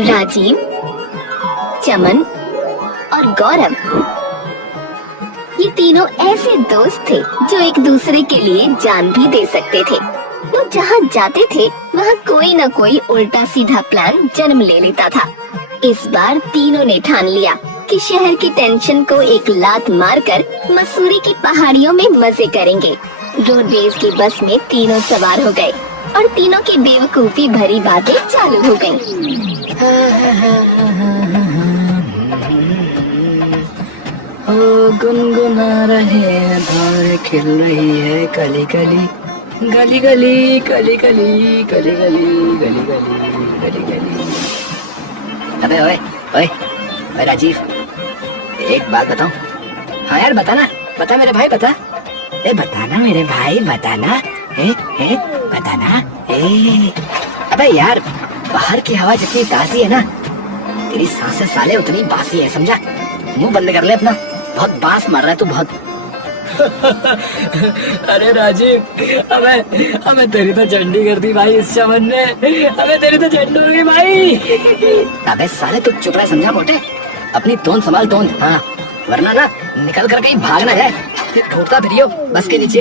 राजीव, चमन और गौरव, ये तीनों ऐसे दोस्त थे जो एक दूसरे के लिए जान भी दे सकते थे। वो जहाँ जाते थे वहाँ कोई न कोई उल्टा सीधा प्लान जन्म ले लेता था। इस बार तीनों ने ठान लिया कि शहर की टेंशन को एक लात मारकर मसूरी की पहाड़ियों में मजे करेंगे। रोडवेज की बस में तीनों सवार हो गए और तीनों की बेवकूफी भरी बातें चालू हो गयी। गुनगुना रहे धार खिल रही है कली कली, गली गली कली कली, गली गली गली गली गली गली। अबे ओए ओए ओए राजीव, एक बात बताऊं? हाँ यार बताना, बता मेरे भाई, बता। बताना मेरे भाई, बताना। बताना। अबे यार, बाहर की हवा जितनी ताजी है ना, तेरी सांसें साले उतनी बासी है, समझा? मुंह बंद कर ले अपना, बहुत बांस मार रहा है तू, बहुत। अरे राजीव, हमें तेरी तो झंडी कर दी भाई इस चमन ने, हमें तेरी तो झंडी हो गई भाई। अबे साले तू चुप रहा, समझा मोटे? अपनी तोंद संभाल, तोंद। हाँ, वरना ना निकल कर कहीं भाग ना जाए, फिर ठोकता फिरियो बस के नीचे।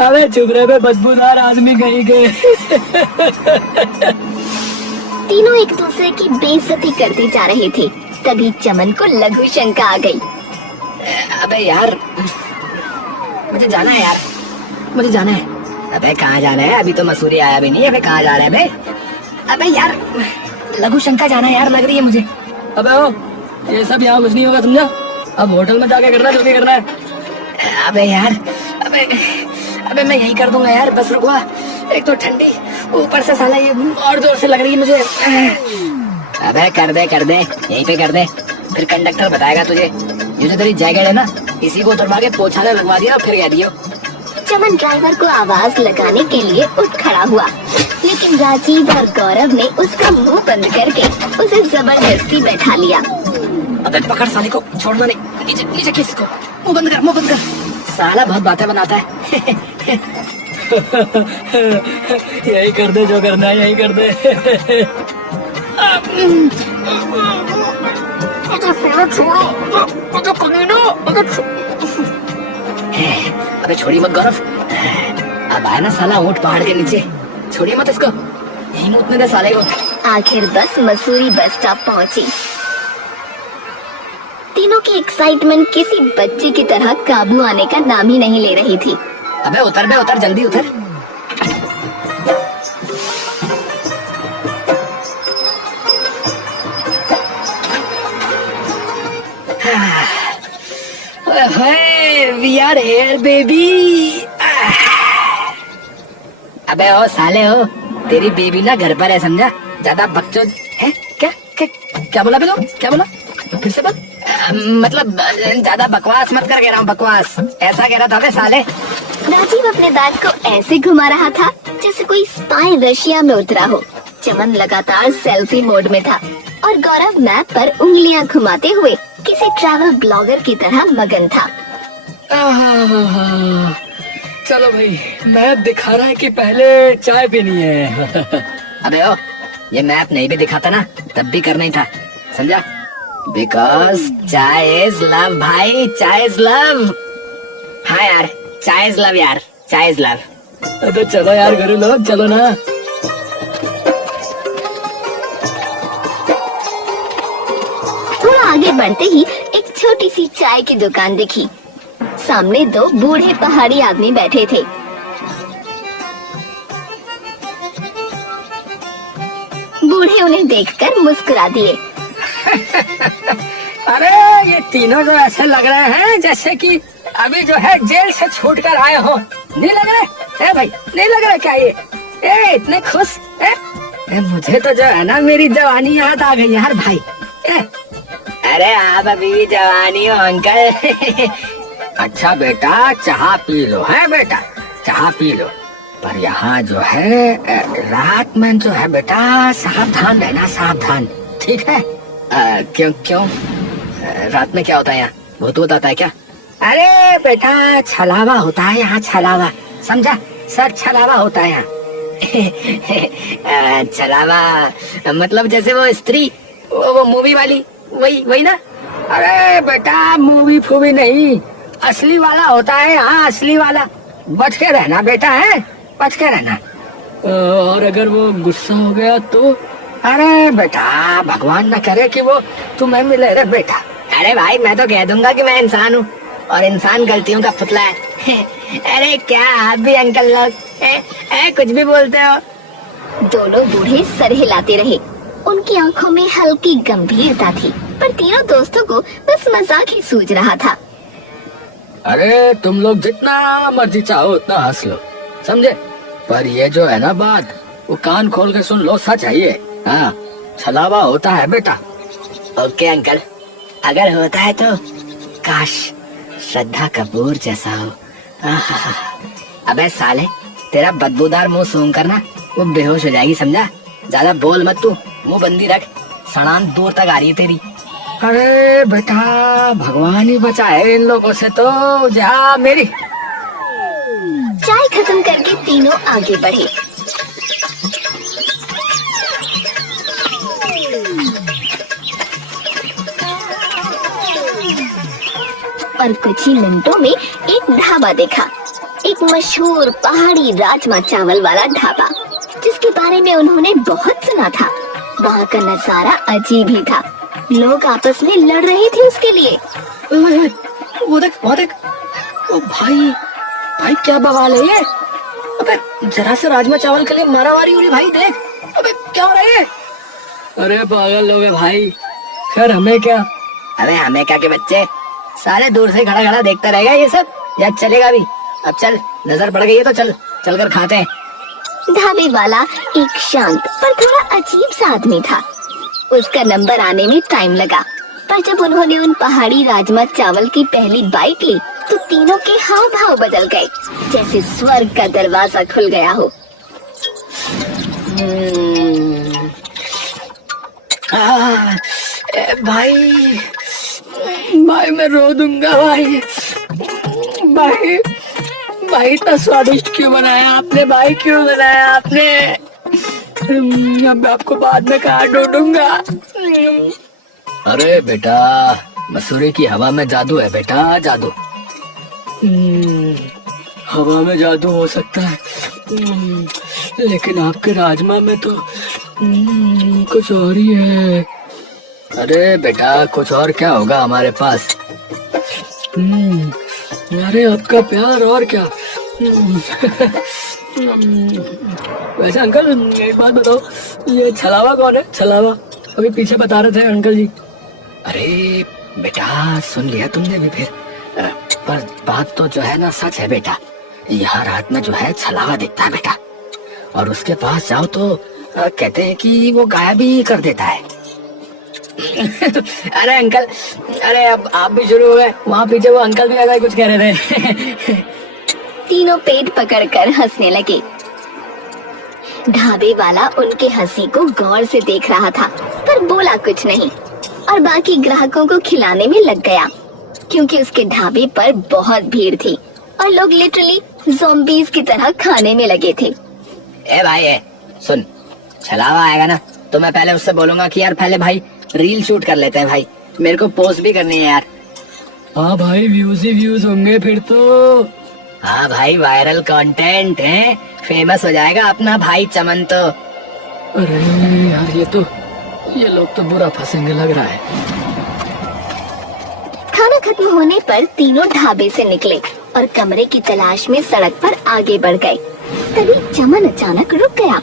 अबे चुप रहे बे, बदबूदार आदमी कहीं के। तीनों एक दूसरे की बेइज्जती करते जा रहे थे, तभी चमन को लघु शंका आ गई। अबे यार, मुझे जाना है यार, मुझे जाना है। अबे कहाँ जाना है? अभी तो मसूरी आया भी नहीं। अबे कहाँ जा रहे हैं बे? अबे यार, लघु शंका जाना है यार, लग रही है मुझे। अबे ओ, ये सब यहाँ कुछ नहीं होगा, समझा? अब होटल में जाके करना, जो भी करना है। अबे यार, अबे मैं यही कर दूंगा यार, बस रुकवा। एक तो ठंडी, ऊपर से साला ये और जोर से लग रही है मुझे। अबे कर दे, यहीं पे कर दे, फिर कंडक्टर बताएगा तुझे। ये जो तेरी जैकेट है ना, इसी को उतरवा के पोछा लगवा दिया, फिर कह दियो। चमन ड्राइवर को आवाज लगाने के लिए उठ खड़ा हुआ, लेकिन राजीव और गौरव ने उसका मुंह बंद करके उसे जबरदस्ती बैठा लिया। अबे पकड़ साले को, छोड़ना नहीं, नीचे नीचे खींच इसको। मुंह बंद कर, साला बहुत बातें बनाता है। यही कर दे जो करना है, यही कर दे। अबे छोड़ी मत गौरव, अब आया ना साला ऊंट पहाड़ के नीचे, छोड़िए मत इसको, यही मुतने दे साले को। आखिर बस मसूरी बस स्टॉप पहुंची। तीनों की एक्साइटमेंट किसी बच्चे की तरह काबू आने का नाम ही नहीं ले रही थी। अबे उतर बे, उतर, जल्दी उतर। We are here, baby. अबे ओ साले हो, तेरी बेबी ना घर पर है, समझा? ज्यादा बकचोद है क्या? क्या बोला बे? क्या बोला? फिर से बोल। मतलब ज्यादा बकवास मत कर, कह रहा हूँ, बकवास ऐसा कह रहा था बे साले। राजीव अपने बैग को ऐसे घुमा रहा था जैसे कोई स्पाई रशिया में उतरा हो। चमन लगातार सेल्फी मोड में था और गौरव मैप पर उंगलियां घुमाते हुए किसी ट्रैवल ब्लॉगर की तरह मगन था। चलो भाई, मैप दिखा रहा है कि पहले चाय पीनी है। अबे ओ, ये मैप नहीं भी दिखाता ना, तब भी करना ही था, समझा? बिकॉज चाय इज लव भाई, चाय इज लव। हाँ यार, चाय इज लव यार, चाय इज लव। तो चलो यार गुरु लोग, चलो ना। थोड़ा आगे बढ़ते ही एक छोटी सी चाय की दुकान दिखी। सामने दो बूढ़े पहाड़ी आदमी बैठे थे। बूढ़े उन्हें देखकर मुस्कुरा दिए। अरे ये तीनों जो ऐसे लग रहे हैं जैसे कि अभी जो है जेल से छूट कर आए हो, नहीं लग रहे? भाई नहीं लग रहा क्या ये? इतने खुश है? मुझे तो जो है ना मेरी जवानी याद आ गई यार भाई। अरे आप अभी जवानी हो अंकल। अच्छा बेटा, चाह पी लो, है बेटा, चाह पी लो, पर यहाँ जो है रात में जो है बेटा सावधान रहना, सावधान, ठीक है? क्यों रात में क्या होता है यहाँ? भूत आता है क्या? अरे बेटा छलावा होता है यहाँ, छलावा, समझा? सर छलावा होता है यहाँ। छलावा मतलब जैसे वो स्त्री, वो मूवी वाली, वही वही ना। अरे बेटा मूवी फूवी नहीं, असली वाला होता है। हाँ असली वाला, बच के रहना बेटा, है बच के रहना। और अगर वो गुस्सा हो गया तो? अरे बेटा भगवान ना करे कि वो तुम्हें मिले रे बेटा। अरे भाई मैं तो कह दूंगा कि मैं इंसान हूँ और इंसान गलतियों का पुतला है। अरे क्या आप भी अंकल लोग कुछ भी बोलते हो। दोनों बूढ़े सर हिलाते रहे। उनकी आंखों में हल्की गंभीरता थी, पर तीनों दोस्तों को बस मजाक ही सूझ रहा था। अरे तुम लोग जितना मर्जी चाहो उतना हंस लो, समझे? पर ये जो है ना बात, वो कान खोल के सुन लो, सच है ये। हाँ छलावा होता है बेटा। ओके अंकल, अगर होता है तो काश श्रद्धा कपूर जैसा हो। अबे साले, तेरा बदबूदार मुंह सूंघ कर ना वो बेहोश हो जाएगी, समझा? ज्यादा बोल मत तू, मुंह बंदी रख, सड़ान दूर तक आ रही है तेरी। अरे बेटा भगवान ही बचाए इन लोगों से तो। जा मेरी। चाय खत्म करके तीनों आगे बढ़े। और कुछ ही मिनटों में एक ढाबा देखा, एक मशहूर पहाड़ी राजमा चावल वाला ढाबा, जिसके बारे में उन्होंने बहुत सुना था। वहाँ का नजारा अजीब ही था, लोग आपस में लड़ रहे थे उसके लिए। वो देख, वो देख, ओ भाई, भाई क्या बवाल है ये। अबे जरा से राजमा चावल के लिए मारामारी हो रही भाई, देख। अबे क्या हो रहा है? अरे पागल लोग है भाई, खैर हमें क्या। अबे हमें क्या के बच्चे, सारे दूर से खड़ा खड़ा देखता रहेगा ये सब, या चलेगा भी? अब चल, नजर पड़ गई है तो चल, चल कर खाते हैं। ढाबे वाला एक शांत पर थोड़ा अजीब सा आदमी था। उसका नंबर आने में टाइम लगा, पर जब उन्होंने उन पहाड़ी राजमा चावल की पहली बाइट ली तो तीनों के हाव भाव बदल गए, जैसे स्वर्ग का दरवाजा खुल गया हो। भाई भाई मैं रो दूंगा भाई। भाई भाई इतना स्वादिष्ट क्यों बनाया आपने भाई, क्यों बनाया आपने? अब आपको बाद में कहा ढूंढूंगा। अरे बेटा मसूरी की हवा में जादू है बेटा, जादू। हवा में जादू हो सकता है, लेकिन आपके राजमा में तो कुछ और ही है। अरे बेटा कुछ और क्या होगा हमारे पास? अरे आपका प्यार और क्या। वैसे अंकल एक बात बताओ, ये छलावा कौन है? छलावा अभी पीछे बता रहे थे अंकल जी। अरे बेटा सुन लिया तुमने भी फिर, पर बात तो जो है ना सच है बेटा। यहाँ रात में जो है छलावा दिखता है बेटा, और उसके पास जाओ तो कहते हैं कि वो गायब ही कर देता है। अरे अंकल, अरे अब आप भी शुरू हो गए, वहाँ पीछे वो अंकल भी ऐसा कुछ कह रहे थे। तीनों पेट पकड़कर हंसने लगे। ढाबे वाला उनके हंसी को गौर से देख रहा था, पर बोला कुछ नहीं, और बाकी ग्राहकों को खिलाने में लग गया, क्योंकि उसके ढाबे पर बहुत भीड़ थी और लोग लिटरली ज़ॉम्बीज़ की तरह खाने में लगे थे। ए भाई सुन, छलावा आएगा ना तो मैं पहले उससे बोलूंगा कि यार पहले भाई रील शूट कर लेते हैं भाई, मेरे को पोस्ट भी करनी है यार। हाँ भाई व्यूज ही व्यूज होंगे फिर तो। हाँ भाई वायरल कंटेंट है, फेमस हो जाएगा अपना भाई चमन तो। अरे यार ये लोग तो बुरा फंसेंगे लग रहा है। खाना खत्म होने पर तीनों ढाबे से निकले और कमरे की तलाश में सड़क पर आगे बढ़ गए। तभी चमन अचानक रुक गया।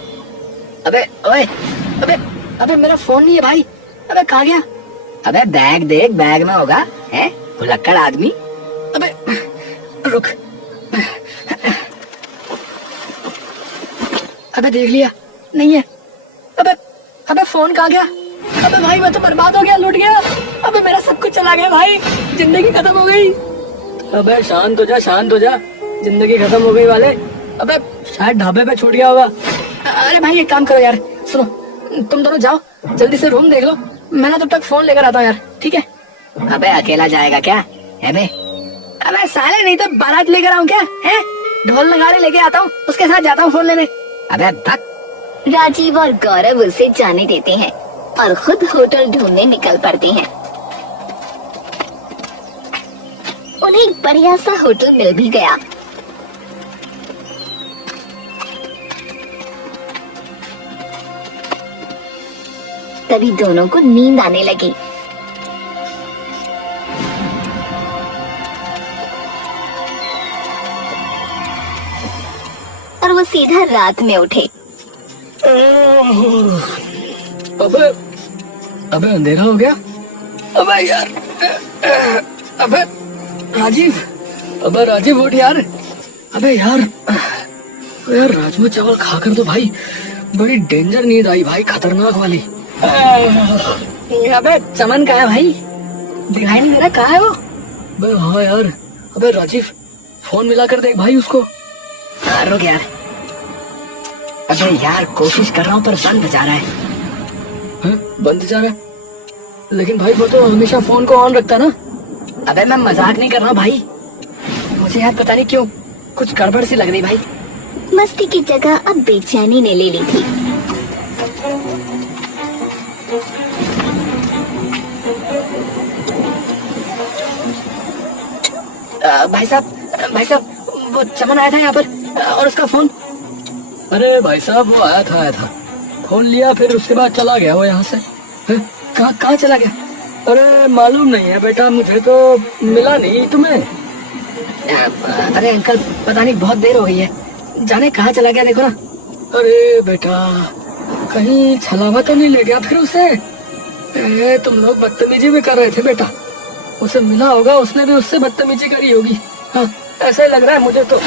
अबे ओए, अबे मेरा फोन नहीं है भाई, अबे कहाँ गया? अबे बैग देख, बैग में होगा, है भुलक्कड़ आदमी। अबे रुक, अबे देख लिया नहीं है। अबे फोन कहाँ गया? अबे भाई मैं तो बर्बाद हो गया, लूट गया। अबे मेरा सब कुछ चला गया भाई, जिंदगी खत्म हो गई। अबे शांत हो जा, शांत हो जा, जिंदगी खत्म हो गई वाले। अबे शायद ढाबे पे छूट गया होगा। अरे भाई एक काम करो यार, सुनो तुम दोनों जाओ जल्दी से रूम देख लो, मैं ना तब तक फोन लेकर आता हूँ यार, ठीक है? अबे अकेला जाएगा क्या है बे? अबे साले नहीं तो बारात लेकर आऊँ क्या है? ढोल नगाड़े लेके आता हूँ, उसके साथ जाता हूँ फोन लेने। अबे भग। राजीव और गौरव उसे जाने देते हैं और खुद होटल ढूंढने निकल पड़ते हैं। उन्हें एक बढ़िया सा होटल मिल भी गया। तभी दोनों को नींद आने लगी। और वो सीधा रात में उठे। अबे अबे अंधेरा हो गया। अबे यार, अबे राजीव, अबे राजीव उठ यार। अबे यार, यार राजमा चावल खाकर तो भाई बड़ी डेंजर नींद आई भाई, खतरनाक वाली। अबे चमन कहाँ है भाई, दिखाई नहीं दे रहा, कहाँ है वो? अबे हाँ यार, अबे राजीव फोन मिला कर देख भाई उसको। रुक यार, अबे यार कोशिश कर रहा हूँ पर बंद जा रहा है। बंद जा रहा है? लेकिन भाई वो तो हमेशा फोन को ऑन रखता ना। अबे मैं मजाक नहीं कर रहा हूँ भाई, मुझे यार पता नहीं क्यों कुछ गड़बड़ सी लग रही भाई। मस्ती की जगह अब बेचैनी ने ले ली थी। भाई साहब वो चमन आया था यहाँ पर और उसका फोन। अरे भाई साहब वो आया था, फोन लिया फिर उसके बाद चला गया वो यहाँ से। कहाँ चला गया? अरे मालूम नहीं है बेटा, मुझे तो मिला नहीं। तुम्हें? अरे अंकल पता नहीं बहुत देर हो गई है, जाने कहाँ चला गया देखो ना। अरे बेटा कहीं छलावा तो नहीं ले गया फिर उसे? तुम लोग बदतमीजी भी कर रहे थे बेटा, उसे मिला होगा, उसने भी उससे बदतमीजी करी होगी। हाँ ऐसा ही लग रहा है मुझे तो।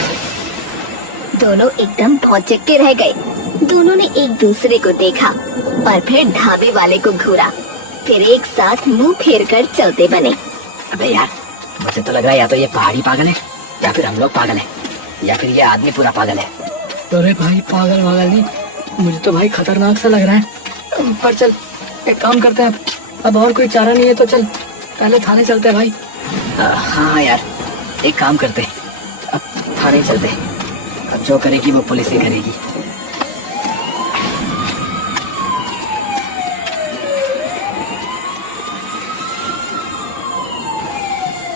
दोनों एकदम भौचक्के रह गए। दोनों ने एक दूसरे को देखा और फिर ढाबे वाले को घूरा, फिर एक साथ मुंह फेर कर चलते बने। अबे यार मुझे तो लग रहा है या तो ये पहाड़ी पागल है या फिर हम लोग पागल है या फिर ये आदमी पूरा पागल है। अरे भाई पागल नहीं, मुझे तो भाई खतरनाक सा लग रहा है। पर चल एक काम करते हैं, अब और कोई चारा नहीं है तो चल पहले थाने चलते हैं भाई। हाँ यार एक काम करते हैं, अब थाने चलते हैं, अब जो करेगी वो पुलिस ही करेगी।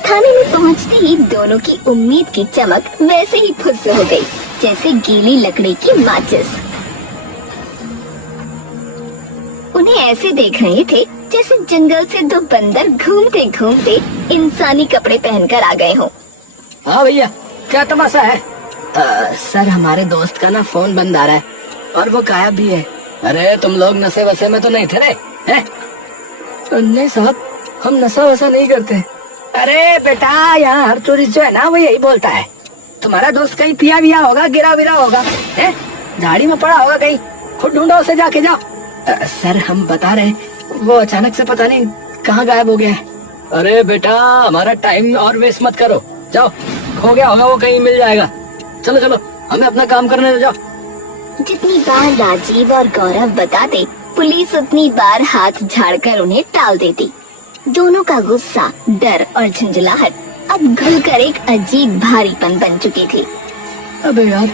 थाने में पहुंचते ही दोनों की उम्मीद की चमक वैसे ही फुस हो गई जैसे गीली लकड़ी की माचिस। उन्हें ऐसे देख रहे थे जैसे जंगल से दो बंदर घूमते घूमते इंसानी कपड़े पहनकर आ गए हों। हाँ भैया क्या तमाशा है? सर हमारे दोस्त का ना फोन बंद आ रहा है और वो गायब भी है। अरे तुम लोग नशे वशे में तो नहीं थे हैं? नहीं साहब हम नशा वशा नहीं करते। अरे बेटा यहाँ हर टूरिस्ट जो है ना वो यही बोलता है। तुम्हारा दोस्त कहीं पिया विया होगा, गिरा विरा होगा, है झाड़ी में पड़ा होगा कहीं, खुद ढूंढो उसे जाके जाओ। सर हम बता रहे वो अचानक से पता नहीं कहाँ गायब हो गया है। अरे बेटा हमारा टाइम और वेस्ट मत करो, जाओ खो गया होगा वो कहीं, मिल जाएगा। चलो चलो हमें अपना काम करने दो, जाओ। जितनी बार राजीव और गौरव बताते पुलिस उतनी बार हाथ झाड़कर उन्हें टाल देती। दोनों का गुस्सा, डर और झुंझलाहट अब घुलकर एक अजीब भारीपन बन चुकी थी। अबे यार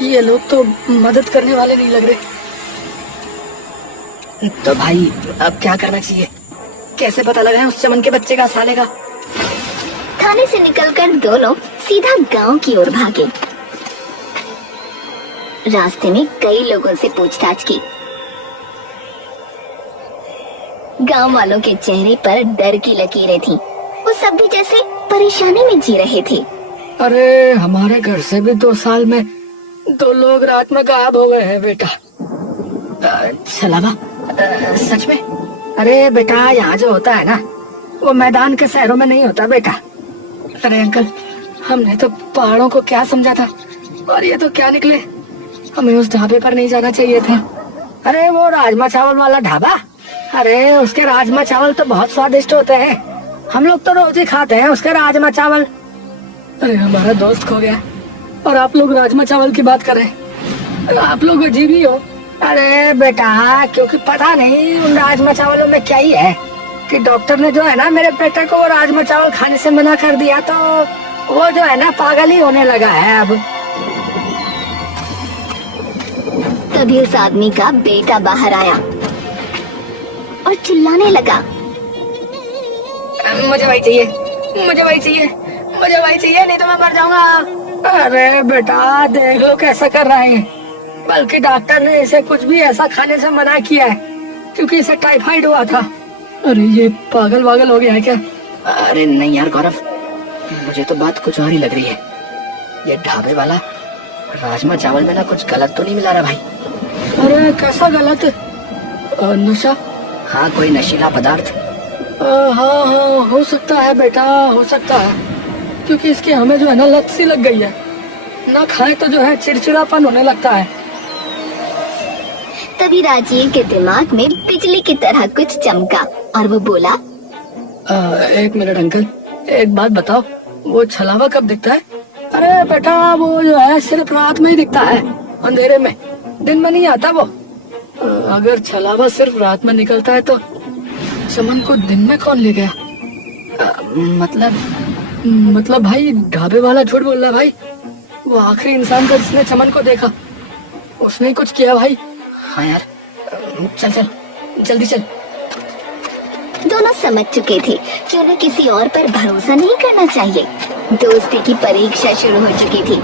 ये लोग तो मदद करने वाले नहीं लग रहे। तो भाई अब क्या करना चाहिए, कैसे पता लगाएं उस चमन के बच्चे का, साले का? थाने से निकलकर दोनों सीधा गांव की ओर भागे। रास्ते में कई लोगों से पूछताछ की। गांव वालों के चेहरे पर डर की लकीरें थीं। वो सब भी जैसे परेशानी में जी रहे थे। अरे हमारे घर से भी 2 साल में 2 लोग रात में गायब हो गए हैं बेटा। छलावा सच में? अरे बेटा यहाँ जो होता है ना वो मैदान के शहरों में नहीं होता बेटा। अरे अंकल हमने तो पहाड़ों को क्या समझा था और ये तो क्या निकले, हमें उस ढाबे पर नहीं जाना चाहिए था। अरे वो राजमा चावल वाला ढाबा, अरे उसके राजमा चावल तो बहुत स्वादिष्ट होते हैं, हम लोग तो रोज ही खाते हैं उसके राजमा चावल। अरे हमारा दोस्त खो गया और आप लोग राजमा चावल की बात कर रहे हैं, आप लोग अजीब ही हो। अरे बेटा क्योंकि पता नहीं उन राजमा चावलों में क्या ही है कि डॉक्टर ने जो है ना मेरे बेटे को वो राजमा चावल खाने से मना कर दिया, तो वो जो है ना पागल ही होने लगा है अब। तभी उस आदमी का बेटा बाहर आया और चिल्लाने लगा। मुझे वही चाहिए, मुझे वही चाहिए, मुझे वही चाहिए, नहीं तो मैं मर जाऊंगा। अरे बेटा देखो कैसा कर रहा है, बल्कि डॉक्टर ने इसे कुछ भी ऐसा खाने से मना किया है क्योंकि इसे टाइफाइड हुआ था। अरे ये पागल वागल हो गया है क्या? अरे नहीं यार गौरव, मुझे तो बात कुछ और ही लग रही है। ये ढाबे वाला राजमा चावल में ना कुछ गलत तो नहीं मिला रहा भाई? अरे कैसा गलत? नशा? हाँ कोई नशीला पदार्थ। हाँ हाँ हो सकता है बेटा, हो सकता है, क्योंकि इसकी हमें जो है ना लत सी लग गई है, ना खाए तो जो है चिड़चिड़ापन होने लगता है। तभी राजीव के दिमाग में बिजली की तरह कुछ चमका और वो बोला, एक मिनट अंकल, एक बात बताओ, वो छलावा कब दिखता है? अरे बेटा वो जो है सिर्फ रात में ही दिखता है, अंधेरे में, दिन में नहीं आता वो। अगर छलावा सिर्फ रात में निकलता है तो चमन को दिन में कौन ले गया? मतलब भाई ढाबे वाला झूठ बोल रहा है भाई। वो आखिरी इंसान था जिसने चमन को देखा, उसने ही कुछ किया भाई। हाँ यार चल चल जल्दी चल। दोनों समझ चुके थे कि उन्हें किसी और पर भरोसा नहीं करना चाहिए। दोस्ती की परीक्षा शुरू हो चुकी थी।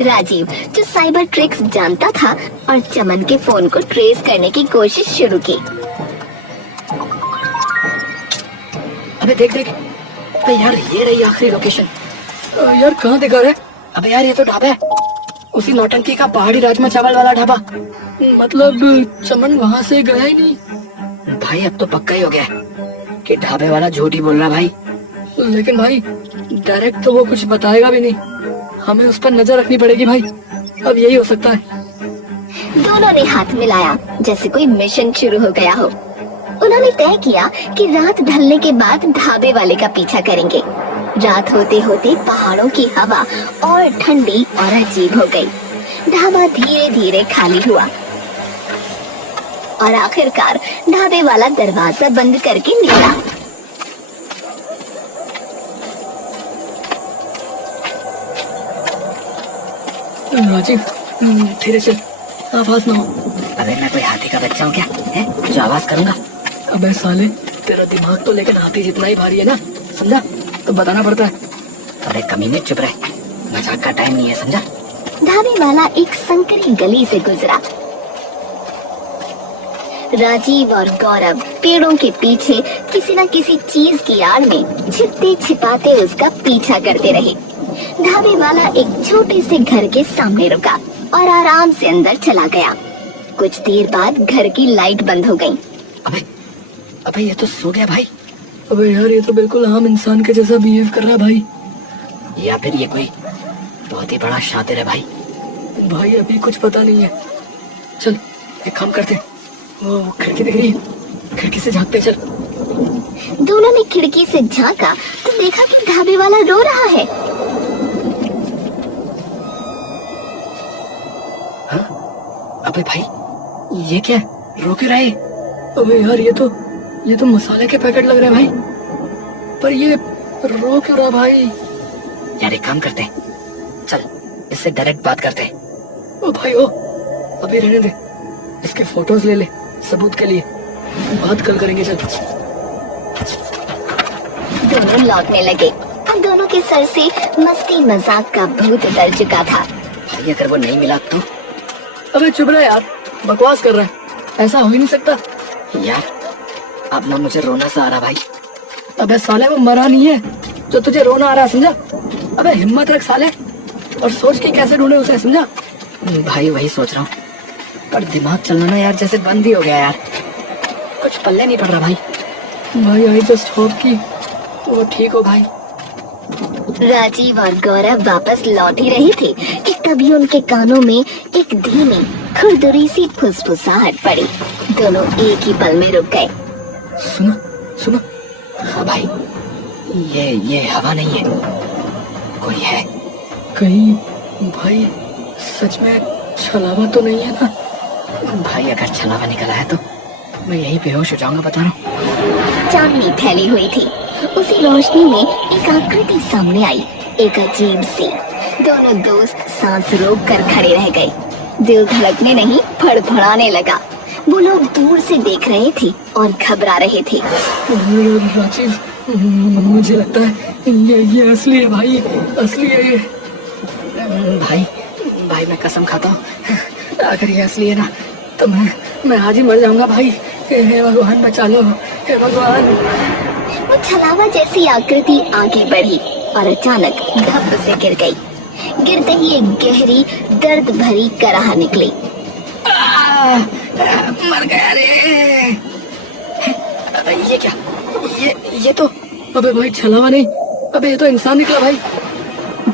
राजीव जो साइबर ट्रिक्स जानता था और चमन के फोन को ट्रेस करने की कोशिश शुरू की। अबे देख देख, अबे यार ये रही आखिरी लोकेशन। यार कहाँ दिखा रहा है? अबे यार ये तो ढाबा है, उसी नौटंकी का पहाड़ी राजमा चावल वाला ढाबा। मतलब चमन वहाँ से गया ही नहीं। भाई अब तो पक्का ही हो गया कि ढाबे वाला झूठ ही बोल रहा भाई। लेकिन भाई डायरेक्ट तो वो कुछ बताएगा भी नहीं, हमें उस पर नजर रखनी पड़ेगी भाई। अब यही हो सकता है। दोनों ने हाथ मिलाया जैसे कोई मिशन शुरू हो गया हो। उन्होंने तय किया कि रात ढलने के बाद ढाबे वाले का पीछा करेंगे। रात होते होते पहाड़ों की हवा और ठंडी और अजीब हो गई। ढाबा धीरे धीरे खाली हुआ और आखिरकार ढाबे वाला दरवाजा बंद करके निकला। राजीव धीरे चल, आवाज ना हो। अबे मैं कोई हाथी का बच्चा हूँ क्या है जो आवाज करूंगा? अबे साले तेरा दिमाग तो लेकिन हाथी जितना ही भारी है ना, समझा? तो बताना पड़ता है। अरे कमीने चुप रहे, मजाक का टाइम नहीं है, समझा? ढाबे वाला एक संकरी गली से गुजरा। राजीव और गौरव पेड़ों के पीछे किसी न किसी चीज की आड़ में छिपते छिपाते उसका पीछा करते रहे। ढाबे वाला एक छोटे से घर के सामने रुका और आराम से अंदर चला गया। कुछ देर बाद घर की लाइट बंद हो गई। अबे ये तो सो गया भाई। अबे यार ये तो बिल्कुल आम इंसान के जैसा बिहेव कर रहा है भाई। या फिर ये कोई बहुत ही बड़ा शातिर है भाई। भाई अभी कुछ पता नहीं है। चल एक काम करते, वो खिड़की दिख रही है, खिड़की से झांकते चल। दोनों ने खिड़की से झांका तो देखा कि ढाबे वाला रो रहा है। हाँ? अबे भाई ये क्या रो क्यों रहा है? अबे यार ये तो मसाले के पैकेट लग रहे हैं भाई, पर ये रो क्यों रहा भाई? यार एक काम करते हैं, चल इससे डायरेक्ट बात करते हैं। ओ भाई ओ, अभी रहने दे, इसके फोटोज ले ले सबूत के लिए, बात कल करेंगे। चल। दोनों लौटने लगे और दोनों के सर से मस्ती मजाक का भूत उतर चुका था। भाई अगर वो नहीं मिला तो? अबे चुप रहा यार, बकवास कर रहा है, ऐसा हो ही नहीं सकता। यार अब ना मुझे रोना सा आ रहा भाई। अबे साले वो मरा नहीं है जो तुझे रोना आ रहा, समझा? अबे हिम्मत रख साले, और सोच के कैसे ढूंढे उसे, समझा? भाई वही सोच रहा हूँ, पर दिमाग चलना ना यार जैसे बंद ही हो गया यार, कुछ पल्ले नहीं पड़ रहा भाई। भाई आई जस्ट होप कि वो ठीक हो भाई। राजीव और गौरव वापस लौट ही रहे थे कि तभी उनके कानों में एक धीमी खुरदुरी सी फुसफुसाहट पड़ी। दोनों एक ही पल में रुक गए। सुनो सुनो, हाँ भाई ये हवा नहीं है, कोई है कहीं। भाई सच में छलावा तो नहीं है ना? भाई अगर छलावा निकला है तो मैं यही बेहोश हो जाऊंगा, बता रहा हूँ। चांदनी फैली हुई थी। उसी रोशनी में एक आकृति सामने आई, एक अजीब सी। दोनों दोस्त सांस रोक कर खड़े रह गए। दिल धड़कने नहीं, फड़फड़ाने लगा। वो लोग दूर से देख रहे थे और घबरा रहे थे। राजीव, मुझे लगता है ये असली है भाई, असली है ये। भाई भाई मैं कसम खाता हूँ, अगर ये असली है ना तो मैं आज ही मर जाऊंगा भाई। हे भगवान बचा लो, हे भगवान। वो छलावा जैसी आकृति आगे बढ़ी और अचानक धप से गिर गई। गिरते ही एक गहरी दर्द भरी कराह निकली। मर गया रे। ये क्या, ये तो, अबे भाई छलावा नहीं, अबे ये तो इंसान निकला भाई।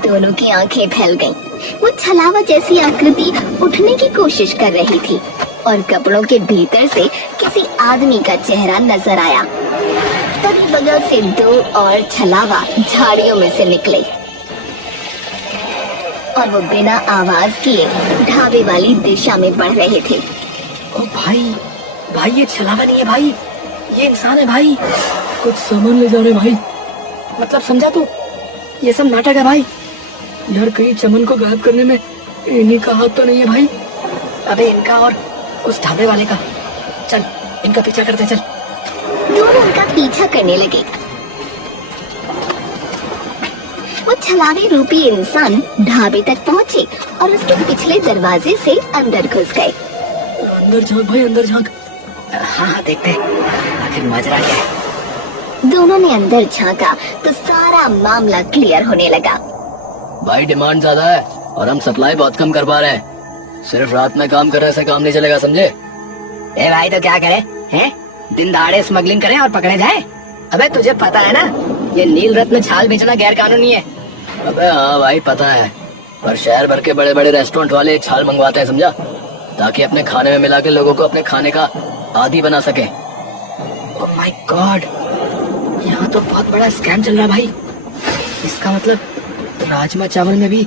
दोनों की आंखें फैल गईं। वो छलावा जैसी आकृति उठने की कोशिश कर रही थी और कपड़ों के भीतर से किसी आदमी का चेहरा नजर आया। तभी बगल से दो और छलावा झाड़ियों में से निकले और वो बिना आवाज किए ढाबे वाली दिशा में बढ़ रहे थे। ओ भाई, भाई ये छलावा नहीं है भाई, ये इंसान है भाई। कुछ सामान ले जा रहे भाई, मतलब समझा तू, ये सब नाटक है भाई। यार कहीं चमन को गायब करने में इन्हीं का हाथ तो नहीं है भाई। अबे इनका और उस ढाबे वाले का। चल इनका पीछा करते चल। दोनों उनका पीछा करने लगे। वो छलावे रूपी इंसान ढाबे तक पहुँचे और उसके पिछले दरवाजे से अंदर घुस गए। अंदर झांक भाई, अंदर झांक। हाँ देखते आखिर माजरा क्या है। दोनों ने अंदर झांका तो सारा मामला क्लियर होने लगा। भाई डिमांड ज्यादा है और हम सप्लाई बहुत कम कर पा रहे हैं। सिर्फ रात में काम करने से काम नहीं चलेगा, समझे? ए भाई तो क्या करे हैं? दिन दहाड़े स्मगलिंग करें और पकड़े जाए? अबे तुझे पता है ना ये नील रत्न छाल बेचना गैर कानूनी है। अबे हाँ भाई पता है, पर शहर भर के बड़े बड़े रेस्टोरेंट वाले छाल मंगवाते हैं, समझा, ताकि अपने खाने में मिला के लोगों को अपने खाने का आदी बना सके। ओह माय गॉड, यहाँ तो बहुत बड़ा स्कैम चल रहा है भाई। इसका मतलब राजमा चावल में भी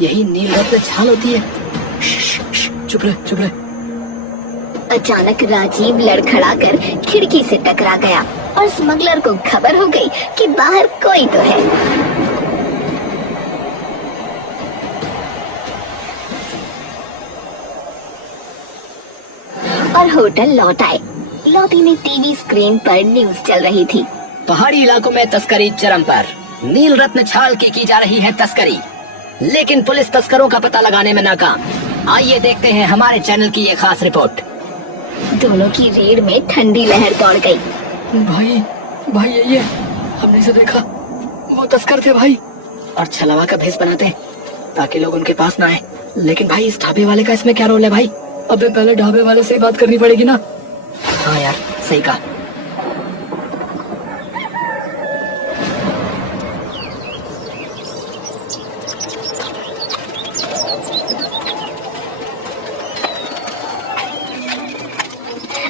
यही नील रत्न छाल होती है। चुप रहे, चुप रहे। अचानक राजीव लड़खड़ा कर खिड़की से टकरा गया और स्मगलर को खबर हो गई कि बाहर कोई तो है। और होटल लौट आए। लॉबी में टीवी स्क्रीन पर न्यूज चल रही थी। पहाड़ी इलाकों में तस्करी चरम पर, नील रत्न छाल की जा रही है तस्करी, लेकिन पुलिस तस्करों का पता लगाने में नाकाम। आइए देखते हैं हमारे चैनल की ये खास रिपोर्ट। दोनों की रेड में ठंडी लहर दौड़ गई। भाई भाई ये हमने से देखा, वो तस्कर थे भाई और छलावा का भेष बनाते ताकि लोग उनके पास ना आए। लेकिन भाई इस ढाबे वाले का इसमें क्या रोल है भाई? अबे पहले ढाबे वाले से ही बात करनी पड़ेगी ना। हाँ यार सही कहा।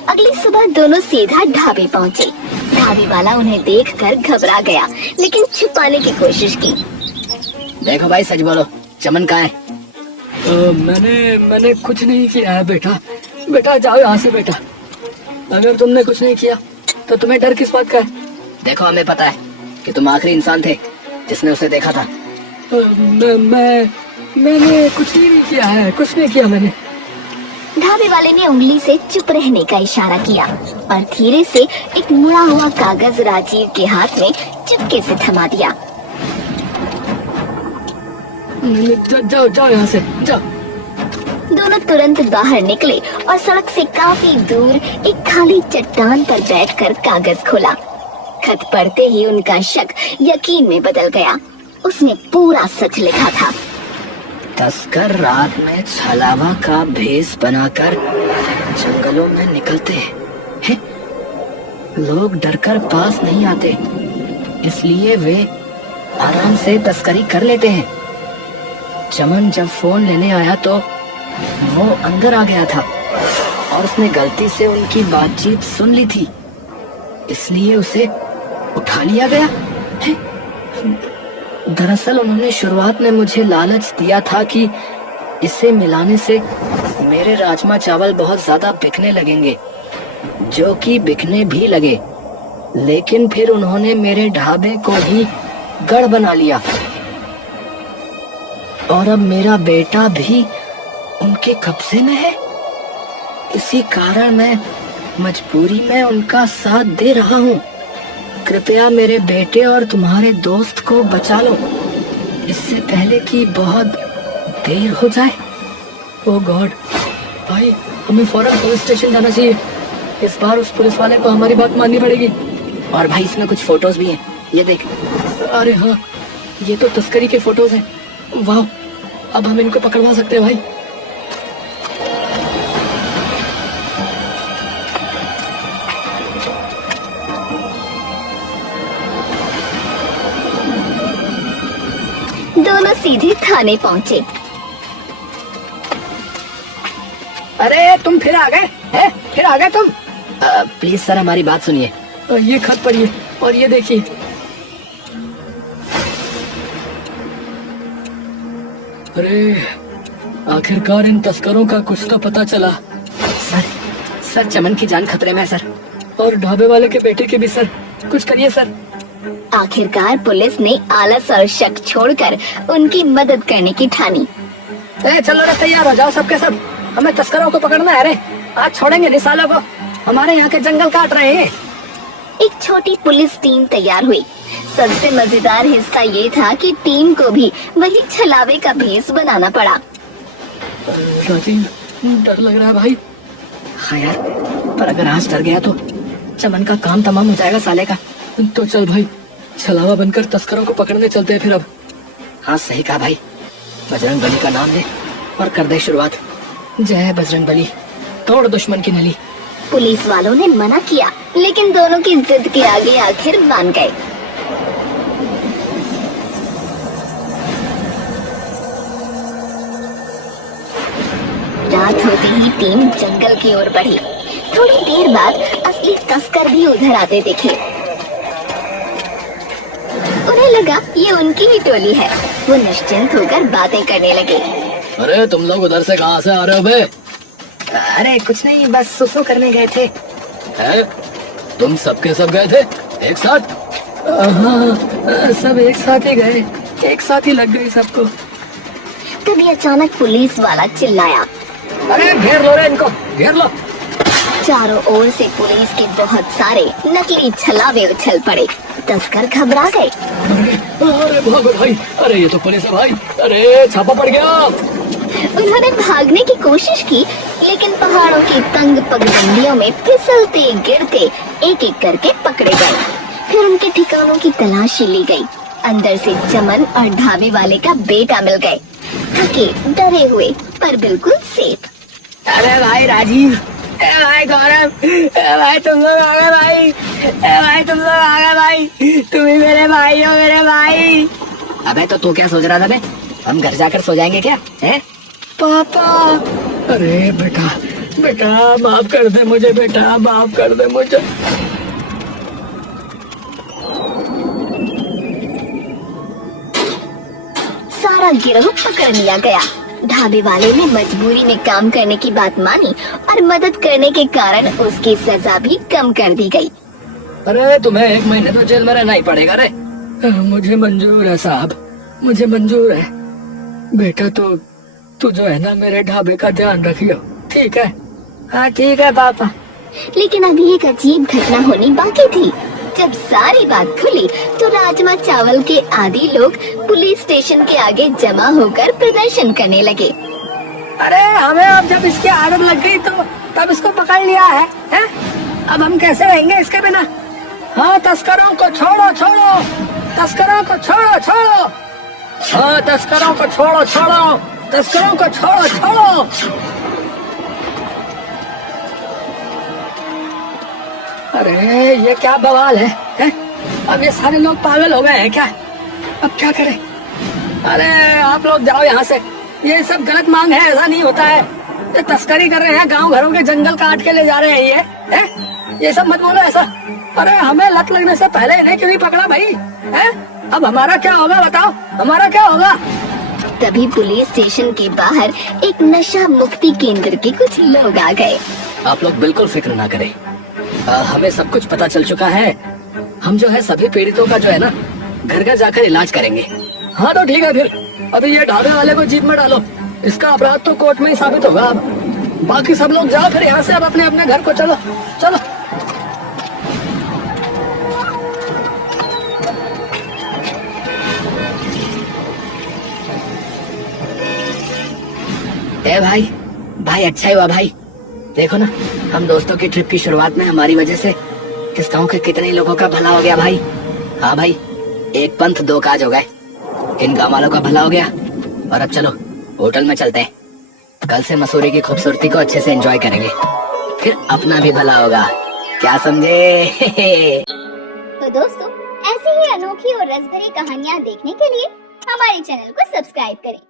अगली सुबह दोनों सीधा ढाबे पहुँचे। ढाबे वाला उन्हें देखकर घबरा गया, लेकिन छुपाने की कोशिश की। देखो भाई सच बोलो, चमन कहाँ है? मैंने कुछ नहीं किया है बेटा। बेटा जाओ यहाँ से बेटा। अगर तुमने कुछ नहीं किया तो तुम्हें डर किस बात का है? देखो हमें पता है कि तुम आखिरी इंसान थे जिसने उसे देखा था। मैंने कुछ नहीं किया है, कुछ नहीं किया मैंने। ढाबे वाले ने उंगली से चुप रहने का इशारा किया और धीरे से एक मुड़ा हुआ कागज राजीव के हाथ में चुपके से थमा दिया। जाओ जाओ यहाँ से जाओ। दोनों तुरंत बाहर निकले और सड़क से काफी दूर एक खाली चट्टान पर बैठकर कागज खोला। खत पढ़ते ही उनका शक यकीन में बदल गया। उसने पूरा सच लिखा था। तस्कर रात में छलावा का भेष बनाकर जंगलों में निकलते हैं। लोग डरकर पास नहीं आते, इसलिए वे आराम से तस्करी कर लेते हैं। चमन जब फोन लेने आया तो वो अंदर आ गया था और उसने गलती से उनकी बातचीत सुन ली थी, इसलिए उसे उठा लिया गया है। दरअसल उन्होंने शुरुआत में मुझे लालच दिया था कि इसे मिलाने से मेरे राजमा चावल बहुत ज्यादा बिकने लगेंगे, जो कि बिकने भी लगे। लेकिन फिर उन्होंने मेरे ढाबे को ही गढ़ बना लिया और अब मेरा बेटा भी उनके कब्जे में है। इसी कारण मैं मजबूरी में उनका साथ दे रहा हूँ। कृपया मेरे बेटे और तुम्हारे दोस्त को बचा लो, इससे पहले कि बहुत देर हो जाए। ओह गॉड भाई, हमें फौरन पुलिस स्टेशन जाना चाहिए। इस बार उस पुलिस वाले को हमारी बात माननी पड़ेगी। और भाई इसमें कुछ फोटोज भी हैं, ये देख। अरे हाँ, ये तो तस्करी के फोटोज हैं। वाह, अब हम इनको पकड़वा सकते हैं भाई। दोनों सीधे थाने पहुंचे। अरे तुम फिर आ गए हैं? फिर आ गए तुम? प्लीज सर हमारी बात सुनिए। ये खत पढ़िए और ये देखिए। अरे आखिरकार इन तस्करों का कुछ तो पता चला। सर चमन की जान खतरे में है सर, और ढाबे वाले के बेटे की भी सर। कुछ करिए सर। आखिरकार पुलिस ने आलस और शक छोड़कर उनकी मदद करने की ठानी। चलो रे, तैयार हो जाओ सबके सब, हमें तस्करों को पकड़ना है रे। आज छोड़ेंगे नहीं सालों को, हमारे यहाँ के जंगल काट रहे हैं। एक छोटी पुलिस टीम तैयार हुई। सबसे मजेदार हिस्सा ये था कि टीम को भी वही छलावे का भेष बनाना पड़ा। राजीव, डर लग रहा है भाई। हाँ यार, पर अगर आज डर गया तो चमन का काम तमाम हो जाएगा साले का। तो चल भाई, छलावा बनकर तस्करों को पकड़ने चलते हैं फिर अब। हाँ सही कहा भाई, बजरंग बली का नाम ले और कर दे शुरुआत। जय बजरंग बली, तोड़ दुश्मन की नली। पुलिस वालों ने मना किया, लेकिन दोनों की जिद के आगे आखिर मान गए। रात होते ही टीम जंगल की ओर बढ़ी। थोड़ी देर बाद असली तस्कर भी उधर आते दिखे। उन्हें लगा ये उनकी ही टोली है। वो निश्चिंत होकर बातें करने लगे। अरे तुम लोग उधर से कहाँ से आ रहे हो बे? अरे कुछ नहीं, बस सुसु करने गए थे। है? तुम सबके सब गए थे एक साथ? हाँ, सब एक साथ ही गए, एक साथ ही लग गई सबको। तभी अचानक पुलिस वाला चिल्लाया, अरे घेर लो रे इनको, घेर लो। चारों ओर से पुलिस के बहुत सारे नकली छलावे उछल पड़े। तस्कर घबरा गए। अरे भागो भाई, अरे ये तो पुलिस है भाई, अरे छापा पड़ गया। उन्होंने भागने की कोशिश की, लेकिन पहाड़ों की तंग पगडंडियों में फिसलते गिरते एक एक करके पकड़े गए। फिर उनके ठिकानों की तलाशी ली गई। अंदर से चमन और ढाबे वाले का बेटा मिल गए, थके डरे हुए पर बिल्कुल सेफ। अरे भाई राजीव, भाई गौरव, भाई तुम लोग आ गए भाई, भाई तुम लोग आ गए भाई, तुम ही मेरे भाई हो, मेरे भाई। अबे तो तू क्या सोच रहा था बे? हम घर जाकर सो जाएंगे क्या? हैं? पापा, अरे बेटा, बेटा माफ कर दे मुझे, बेटा माफ कर दे मुझे। सारा गिरोह पकड़ लिया गया। ढाबे वाले ने मजबूरी में काम करने की बात मानी और मदद करने के कारण उसकी सजा भी कम कर दी गई। अरे तुम्हें 1 महीने तो जेल में रहना ही पड़ेगा रे। मुझे मंजूर है साहब, मुझे मंजूर है। बेटा तो तू जो है ना, मेरे ढाबे का ध्यान रखियो, ठीक है? हाँ ठीक है पापा। लेकिन अभी एक अजीब घटना होनी बाकी थी। जब सारी बात खुली तो राजमा चावल के आदि लोग पुलिस स्टेशन के आगे जमा होकर प्रदर्शन करने लगे। अरे हमें अब जब इसकी आदत लग गई तो तब इसको पकड़ लिया है, हैं? अब हम कैसे रहेंगे इसके बिना? हाँ तस्करों को छोड़ो, छोड़ो, तस्करों को छोड़ो, छोड़ो। हाँ तस्करों को छोड़ो, छोड़ो, तस्करों को छोड़ो, छोड़ो। अरे ये क्या बवाल है? अब ये सारे लोग पागल हो गए हैं क्या? अब क्या करें? अरे आप लोग जाओ यहाँ से, ये सब गलत मांग है, ऐसा नहीं होता है। ये तस्करी कर रहे हैं, गांव घरों के जंगल काट के ले जा रहे हैं ये, हैं? ये सब मत बोलो ऐसा। अरे हमें लत लगने से पहले इन्हें क्यों नहीं पकड़ा भाई? हैं? अब हमारा क्या होगा बताओ, हमारा क्या होगा? तभी पुलिस स्टेशन के बाहर एक नशा मुक्ति केंद्र के कुछ लोग आ गए। आप लोग बिल्कुल फिक्र ना करें, हमें सब कुछ पता चल चुका है। हम जो है सभी पीड़ितों का जो है ना घर घर जाकर इलाज करेंगे। हाँ तो ठीक है फिर, अभी ये ढाबे वाले को जीप में डालो, इसका अपराध तो कोर्ट में ही साबित होगा। अब बाकी सब लोग जाओ फिर यहाँ से, अब अपने अपने घर को चलो चलो। ए भाई, भाई अच्छा ही हुआ भाई, देखो ना हम दोस्तों की ट्रिप की शुरुआत में हमारी वजह से इस गांव के कितने लोगों का भला हो गया भाई। हाँ भाई, एक पंथ दो काज हो गए, इन गांव वालों का भला हो गया। और अब चलो होटल में चलते हैं, कल से मसूरी की खूबसूरती को अच्छे से एंजॉय करेंगे, फिर अपना भी भला होगा, क्या समझे? तो दोस्तों, ऐसी ही अनोखी और रसभरी कहानियाँ देखने के लिए हमारे चैनल को सब्सक्राइब करें।